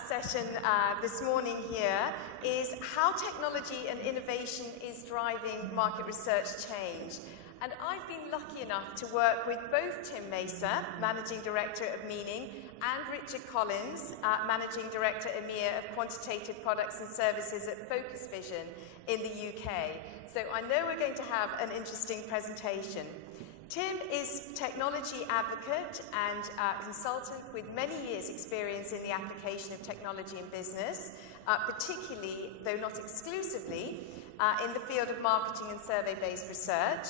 session this morning here is how technology and innovation is driving market research change. And I've been lucky enough to work with both Tim Mesa, Managing Director of Meaning, and Richard Collins, Managing Director EMEA of Quantitative Products and Services at Focus Vision in the UK. So I know we're going to have an interesting presentation. Tim is technology advocate and consultant with many years' experience in the application of technology in business, particularly, though not exclusively, in the field of marketing and survey-based research.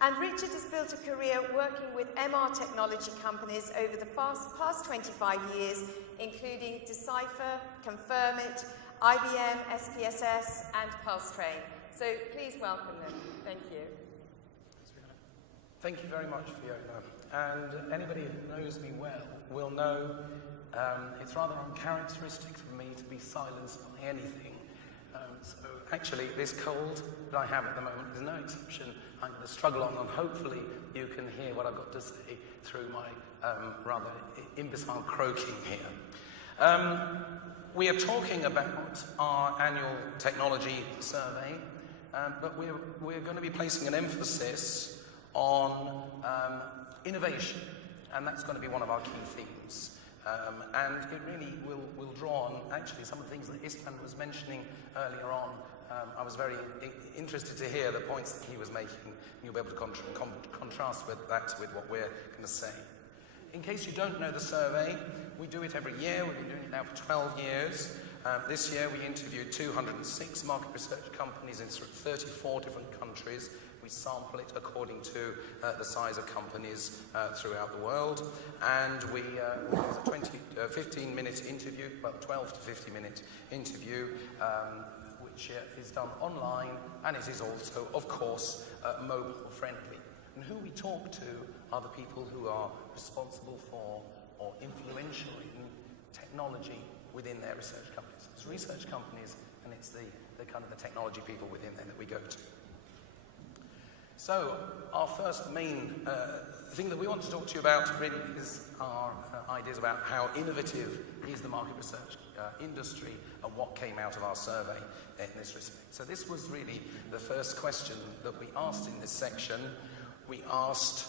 And Richard has built a career working with MR technology companies over the past 25 years, including Decipher, Confirmit, IBM, SPSS, and PulseTrain. So please welcome them. Thank you. Thank you very much, Fiona. And anybody who knows me well will know it's rather uncharacteristic for me to be silenced by anything. So actually, this cold that I have at the moment is no exception. I'm going to struggle on, and hopefully you can hear what I've got to say through my rather imbecile croaking here. We are talking about our annual technology survey, but we're going to be placing an emphasis on innovation, and that's going to be one of our key themes. And it really will draw on actually some of the things that Istvan was mentioning earlier on. I was very interested to hear the points that he was making. You'll be able to contrast with that with what we're going to say. In case you don't know the survey, we do it every year. We've been doing it now for 12 years. This year we interviewed 206 market research companies in 34 different countries. We sample it according to the size of companies throughout the world, and it was a 15-minute interview, well, 12 to 50-minute interview, which is done online, and it is also, of course, mobile-friendly. And who we talk to are the people who are responsible for or influential in technology within their research companies. It's research companies, and it's the kind of the technology people within there that we go to. So, our first main thing that we want to talk to you about really is our ideas about how innovative is the market research industry and what came out of our survey in this respect. So this was really the first question that we asked in this section. We asked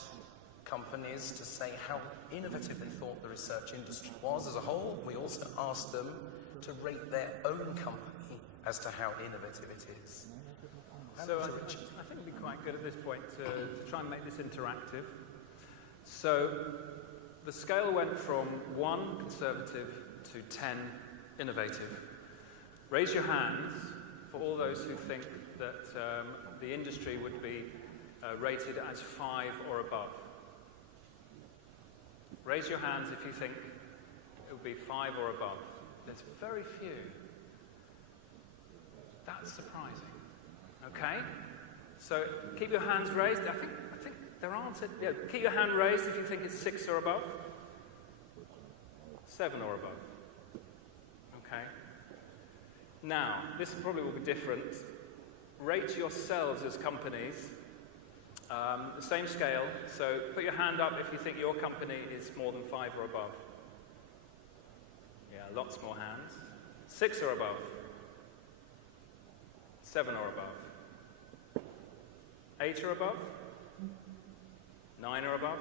companies to say how innovative they thought the research industry was as a whole. We also asked them to rate their own company as to how innovative it is. So I think it'd be quite good at this point to try and make this interactive. So the scale went from 1 conservative to 10 innovative. Raise your hands for all those who think that the industry would be rated as 5 or above. Raise your hands if you think it would be 5 or above. There's very few. That's surprising. Okay, so keep your hands raised. I think there aren't. Yeah, keep your hand raised if you think it's 6 or above. 7 or above. Okay. Now, this probably will be different. Rate yourselves as companies. The same scale. So put your hand up if you think your company is more than 5 or above. Yeah, lots more hands. 6 or above. 7 or above. 8 or above? 9 or above?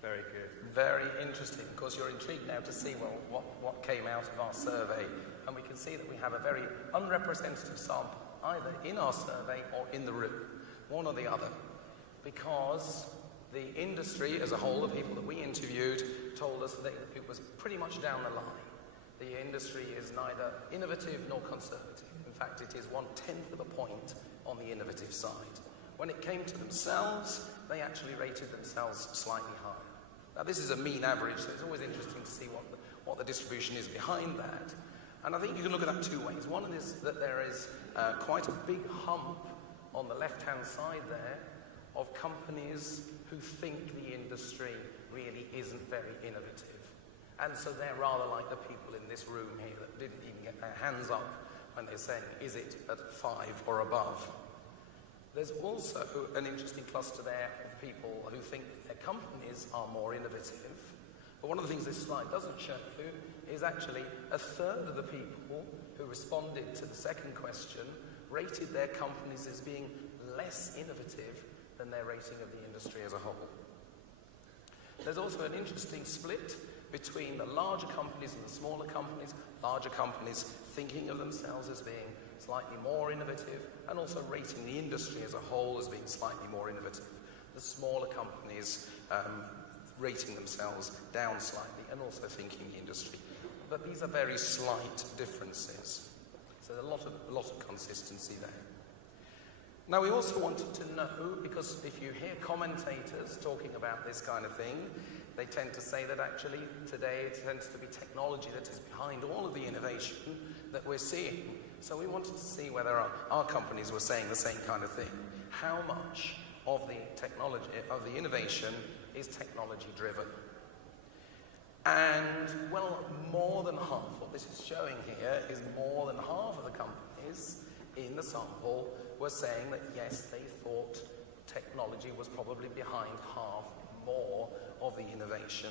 Very good. Very interesting. Of course, you're intrigued now to see, well, what came out of our survey. And we can see that we have a very unrepresentative sample, either in our survey or in the room, one or the other. Because the industry as a whole, the people that we interviewed, told us that it was pretty much down the line. The industry is neither innovative nor conservative. In fact, it is 1/10 of a point on the innovative side. When it came to themselves, they actually rated themselves slightly higher. Now, this is a mean average, so it's always interesting to see what the distribution is behind that. And I think you can look at that 2 ways. One is that there is quite a big hump on the left-hand side there of companies who think the industry really isn't very innovative. And so they're rather like the people in this room here that didn't even get their hands up when they're saying, is it at 5 or above? There's also an interesting cluster there of people who think their companies are more innovative, But one of the things this slide doesn't show you is actually a third of the people who responded to the second question rated their companies as being less innovative than their rating of the industry as a whole. There's also an interesting split between the larger companies and the smaller companies. Larger companies thinking of themselves as being slightly more innovative and also rating the industry as a whole as being slightly more innovative. The smaller companies rating themselves down slightly and also thinking the industry. But these are very slight differences. So there's a lot of consistency there. Now we also wanted to know, because if you hear commentators talking about this kind of thing, they tend to say that actually today it tends to be technology that is behind all of the innovation that we're seeing. So we wanted to see whether our companies were saying the same kind of thing. How much of the technology, of the innovation, is technology driven? And, well, more than half, what this is showing here is more than half of the companies in the sample were saying that yes, they thought technology was probably behind half more of the innovation.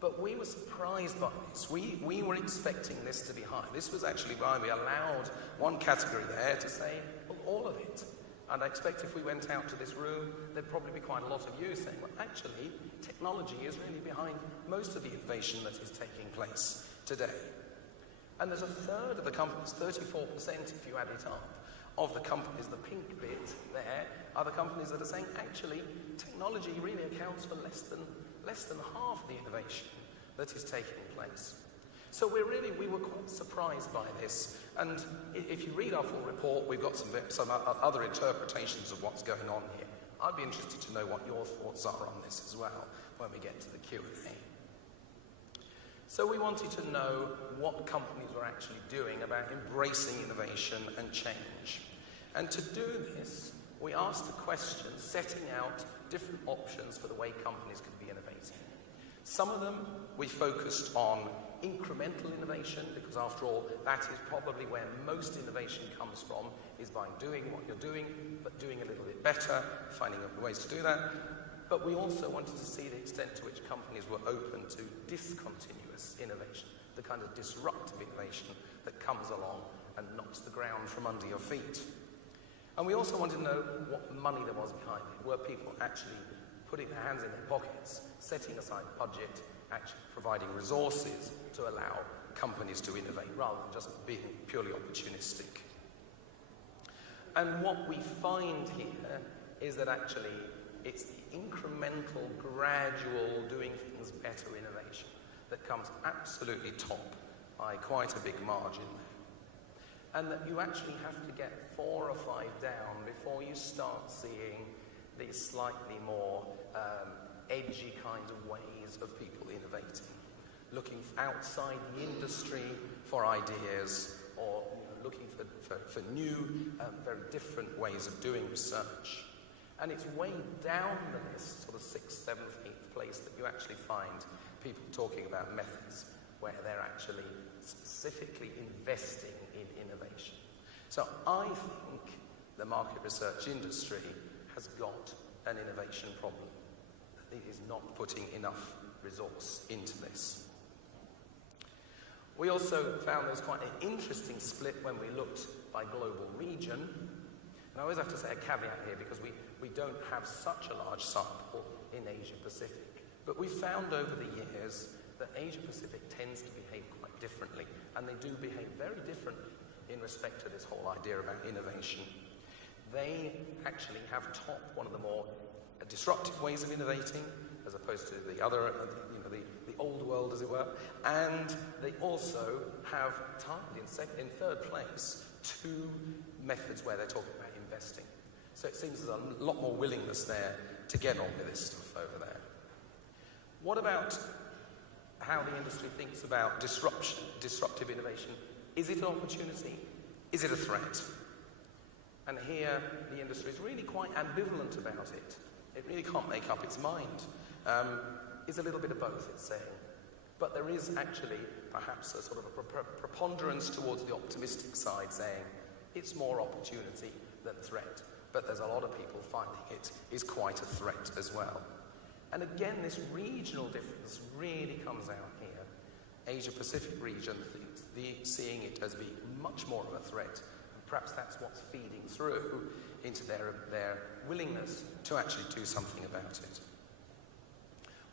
But we were surprised by this. We were expecting this to be high. This was actually why we allowed one category there to say, well, all of it. And I expect if we went out to this room, there'd probably be quite a lot of you saying, well, actually, technology is really behind most of the innovation that is taking place today. And there's a third of the companies, 34% if you add it up, of the companies, the pink bit there, are the companies that are saying, actually, technology really accounts for less than half of the innovation that is taking place. So we were quite surprised by this. And if you read our full report, we've got some other interpretations of what's going on here. I'd be interested to know what your thoughts are on this as well when we get to the Q&A. So we wanted to know what companies were actually doing about embracing innovation and change. And to do this, we asked a question setting out different options for the way companies could be innovating. Some of them we focused on incremental innovation, because after all, that is probably where most innovation comes from, is by doing what you're doing, but doing a little bit better, finding ways to do that. But we also wanted to see the extent to which companies were open to discontinuous innovation, the kind of disruptive innovation that comes along and knocks the ground from under your feet. And we also wanted to know what money there was behind it. Were people actually putting their hands in their pockets, setting aside budget, actually providing resources to allow companies to innovate rather than just being purely opportunistic? And what we find here is that actually it's the incremental, gradual, doing things better innovation that comes absolutely top by quite a big margin there. And that you actually have to get 4 or 5 down before you start seeing these slightly more edgy kinds of ways of people innovating, looking outside the industry for ideas, or looking for new, very different ways of doing research. And it's way down the list, sort of 6th, 7th, 8th place, that you actually find people talking about methods where they're actually specifically investing in innovation. So I think the market research industry has got an innovation problem. It is not putting enough resource into this. We also found there's quite an interesting split when we looked by global region. And I always have to say a caveat here, because we don't have such a large sample in Asia Pacific. But we found over the years that Asia Pacific tends to behave quite differently. And they do behave very differently in respect to this whole idea about innovation. They actually have topped one of the more disruptive ways of innovating, as opposed to the other, the old world, as it were. And they also have tied in 3rd place 2 methods where they're talking about investing. So it seems there's a lot more willingness there to get on with this stuff over there. What about how the industry thinks about disruptive innovation? Is it an opportunity? Is it a threat? And here, the industry is really quite ambivalent about it. It really can't make up its mind. It's a little bit of both, it's saying. But there is actually perhaps a sort of a preponderance towards the optimistic side, saying it's more opportunity than threat. But there's a lot of people finding it is quite a threat as well. And again, this regional difference really comes out here. Asia-Pacific region seeing it as being much more of a threat. And perhaps that's what's feeding through into their willingness to actually do something about it.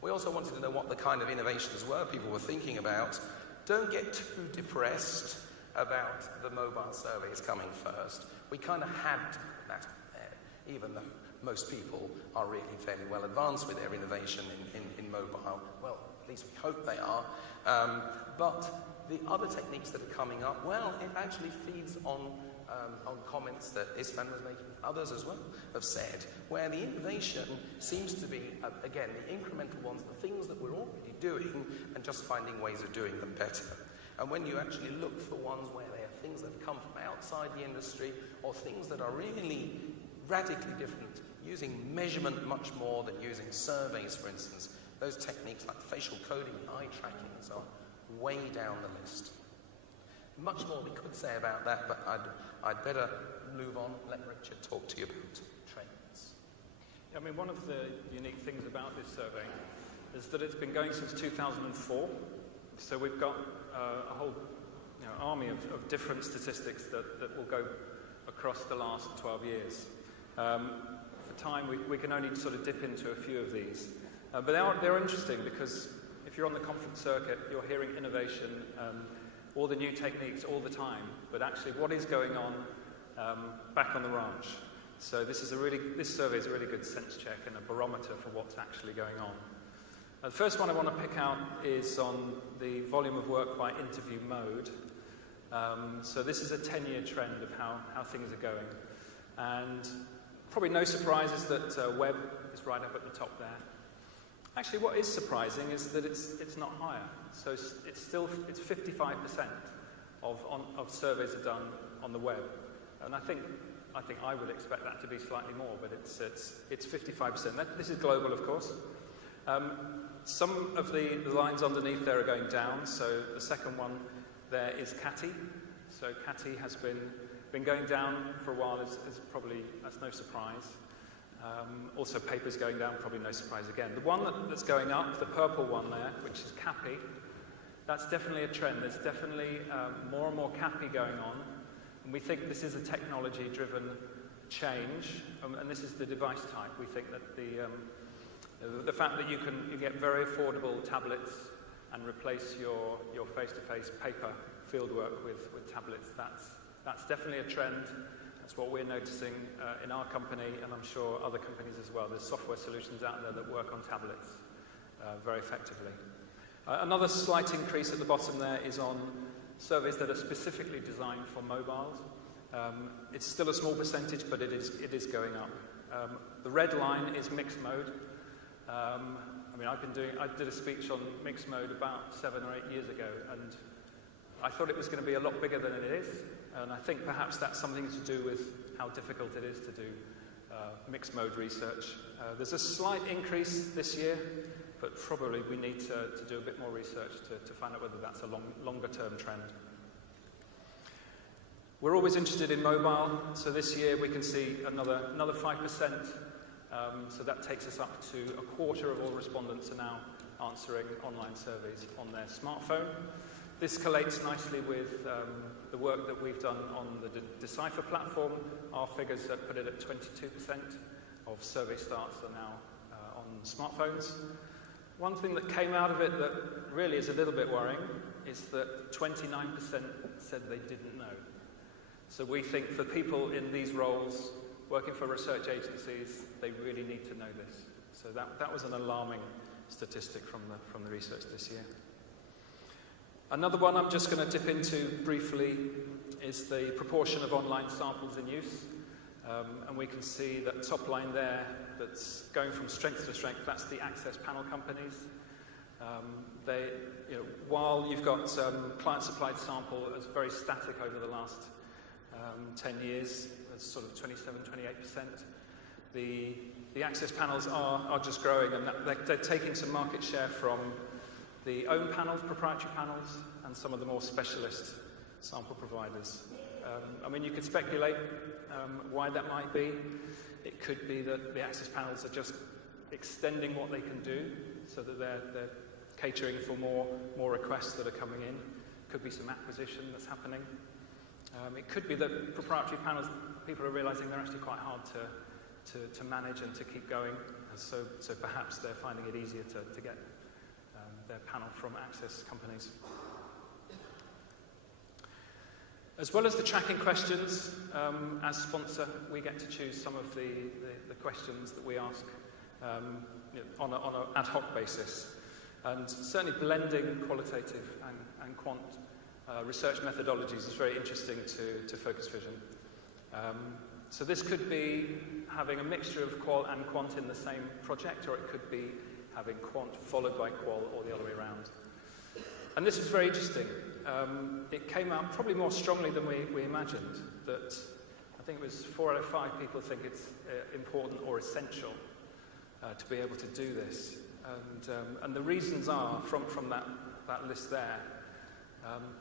We also wanted to know what the kind of innovations were people were thinking about. Don't get too depressed about the mobile surveys coming first. We kind of had to put that up there, even though most people are really fairly well advanced with their innovation in mobile. Well, at least we hope they are. But the other techniques that are coming up, well, it actually feeds on comments that Istvan was making, others as well have said, where the innovation seems to be, again, the incremental ones, the things that we're already doing, and just finding ways of doing them better. And when you actually look for ones where they are things that have come from outside the industry, or things that are really radically different, using measurement much more than using surveys, for instance, those techniques like facial coding and eye tracking and so on, way down the list. Much more we could say about that, but I'd better move on, let Richard talk to you about trends. I mean, one of the unique things about this survey is that it's been going since 2004. So we've got a whole army of different statistics that will go across the last 12 years. For time, we can only sort of dip into a few of these. But they're interesting because if you're on the conference circuit, you're hearing innovation, all the new techniques all the time, but actually what is going on back on the ranch. So this survey is a really good sense check and a barometer for what's actually going on. The first one I want to pick out is on the volume of work by interview mode. So this is a 10-year trend of how things are going. And probably no surprises that web is right up at the top there. Actually, what is surprising is that it's not higher. So it's 55% of surveys are done on the web, and I think I would expect that to be slightly more, but it's 55%. This is global, of course. Some of the lines underneath there are going down. So the second one there is CATI. So CATI has been going down for a while. That's no surprise. Also, papers going down, probably no surprise again. The one that's going up, the purple one there, which is CAPI, that's definitely a trend. There's definitely more and more CAPI going on, and we think this is a technology-driven change, and this is the device type. We think that the fact that you get very affordable tablets and replace your face-to-face paper fieldwork with tablets, that's definitely a trend. That's what we're noticing in our company, and I'm sure other companies as well. There's software solutions out there that work on tablets very effectively. Another slight increase at the bottom there is on surveys that are specifically designed for mobiles. It's still a small percentage, but it is going up. The red line is mixed mode. I did a speech on mixed mode about 7 or 8 years ago, and I thought it was going to be a lot bigger than it is. And I think perhaps that's something to do with how difficult it is to do mixed mode research. There's a slight increase this year, but probably we need to do a bit more research to find out whether that's a longer term trend. We're always interested in mobile, so this year we can see another 5%. So that takes us up to a quarter of all respondents are now answering online surveys on their smartphone. This collates nicely with the work that we've done on the Decipher platform. Our figures put it at 22% of survey starts are now on smartphones. One thing that came out of it that really is a little bit worrying is that 29% said they didn't know. So we think for people in these roles, working for research agencies, they really need to know this. So that was an alarming statistic from the research this year. Another one I'm just going to dip into briefly is the proportion of online samples in use. And we can see that top line there that's going from strength to strength, that's the access panel companies. While you've got client-supplied sample as very static over the last 10 years, it's sort of 27-28%. The access panels are just growing, and they're taking some market share from the own panels, proprietary panels, and some of the more specialist sample providers. You could speculate why that might be. It could be that the access panels are just extending what they can do so that they're catering for more requests that are coming in. Could be some acquisition that's happening. It could be that proprietary panels, people are realizing they're actually quite hard to manage and to keep going. And so perhaps they're finding it easier to get their panel from access companies. As well as the tracking questions, as sponsor, we get to choose some of the questions that we ask on an ad hoc basis. And certainly blending qualitative and quant research methodologies is very interesting to Focus Vision. So this could be having a mixture of qual and quant in the same project, or it could be having quant followed by qual or the other way around. And this was very interesting. It came out probably more strongly than we imagined, that I think it was 4 out of 5 people think it's important or essential to be able to do this. And the reasons are, from that list there,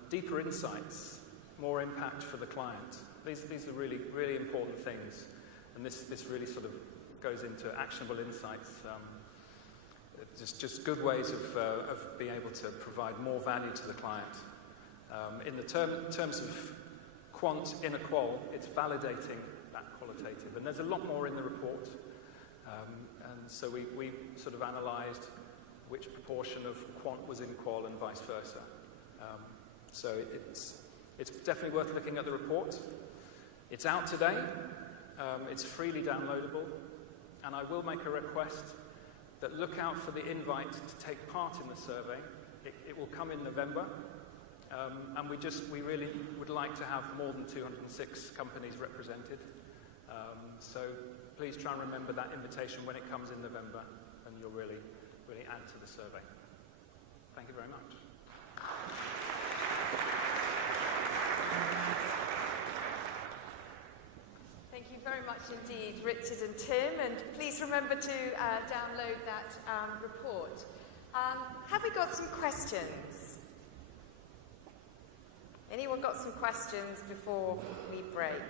deeper insights, more impact for the client. These are really, really important things. And this really sort of goes into actionable insights, just good ways of being able to provide more value to the client. In terms of quant in a qual, it's validating that qualitative. And there's a lot more in the report. And so we sort of analysed which proportion of quant was in qual and vice versa. So it's definitely worth looking at the report. It's out today. It's freely downloadable. And I will make a request that look out for the invite to take part in the survey. It will come in November. And we really would like to have more than 206 companies represented. So please try and remember that invitation when it comes in November, and you'll really add to the survey. Thank you very much. Thank you very much indeed, Richard and Tim, and please remember to download that report. Have we got some questions? Anyone got some questions before we break?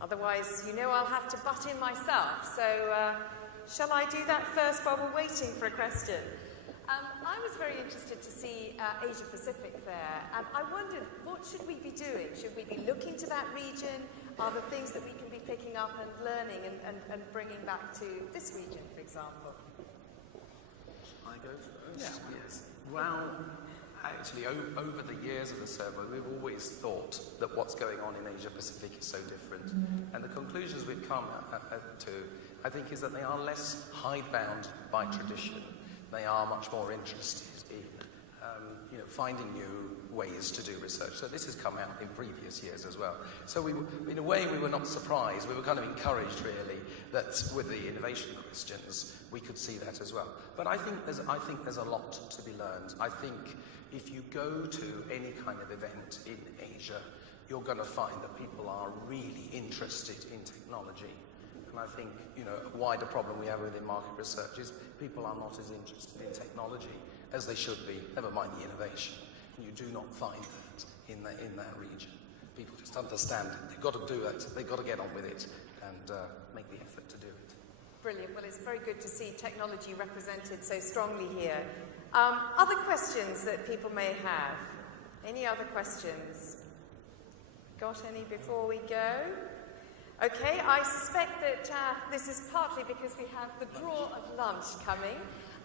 Otherwise, I'll have to butt in myself. So shall I do that first while we're waiting for a question? I was very interested to see Asia Pacific there, and I wondered, what should we be doing? Should we be looking to that region? Are there things that we can be picking up and learning and bringing back to this region, for example? Shall I go first? Yeah. Yes. Well, actually, over the years of the survey, we've always thought that what's going on in Asia Pacific is so different. And the conclusions we've come to, I think, is that they are less hidebound by tradition. They are much more interested in finding new ways to do research. So this has come out in previous years as well. So in a way, we were not surprised. We were kind of encouraged, really, that with the innovation questions, we could see that as well. But I think there's a lot to be learned. I think if you go to any kind of event in Asia, you're going to find that people are really interested in technology. And I think, a wider problem we have within market research is people are not as interested in technology as they should be, never mind the innovation. You do not find that in that region. People just understand it. They've got to do it. They've got to get on with it and make the effort to do it. Brilliant. Well, it's very good to see technology represented so strongly here. Other questions that people may have? Any other questions? Got any before we go? Okay, I suspect that this is partly because we have the draw of lunch coming.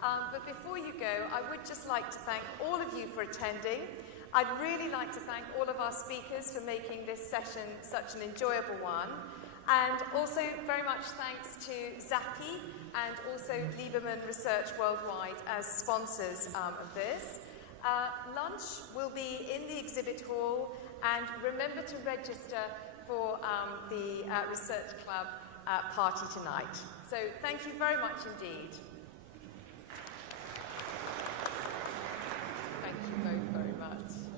But before you go, I would just like to thank all of you for attending. I'd really like to thank all of our speakers for making this session such an enjoyable one. And also very much thanks to Zaki and also Lieberman Research Worldwide as sponsors of this. Lunch will be in the exhibit hall, and remember to register for the Research Club party tonight. So thank you very much indeed. Thank you both very much.